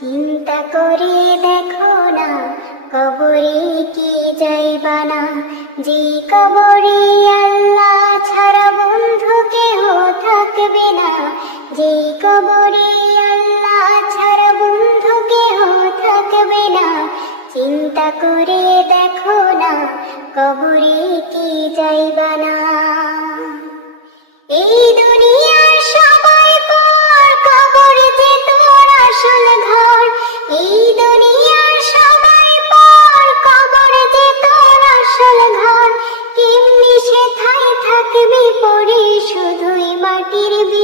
চিন্তা করে দেখো না, কবরে কি যাইবা না? যে কবরে আল্লাহ ছাড়া বন্ধু কেহ থাকবে না। যে কবরে আল্লাহ ছাড়া বন্ধু কেহ থাকবে না। চিন্তা করে দেখো না, কবরে কি যাইবা না? এই দুনিয়ার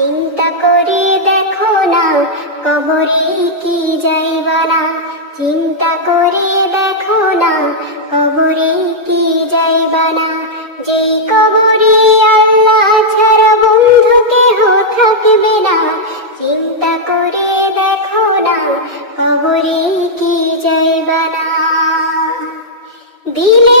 চিন্তা করে দেখো না কবরে কি যাইবা না চিন্তা করে দেখো না কবরে কি যাইবা না যেই কবরে আল্লাহ ছাড়া বন্ধু কেহ থাকবে না, চিন্তা করে দেখো না কবরে কি যাইবা না দিলে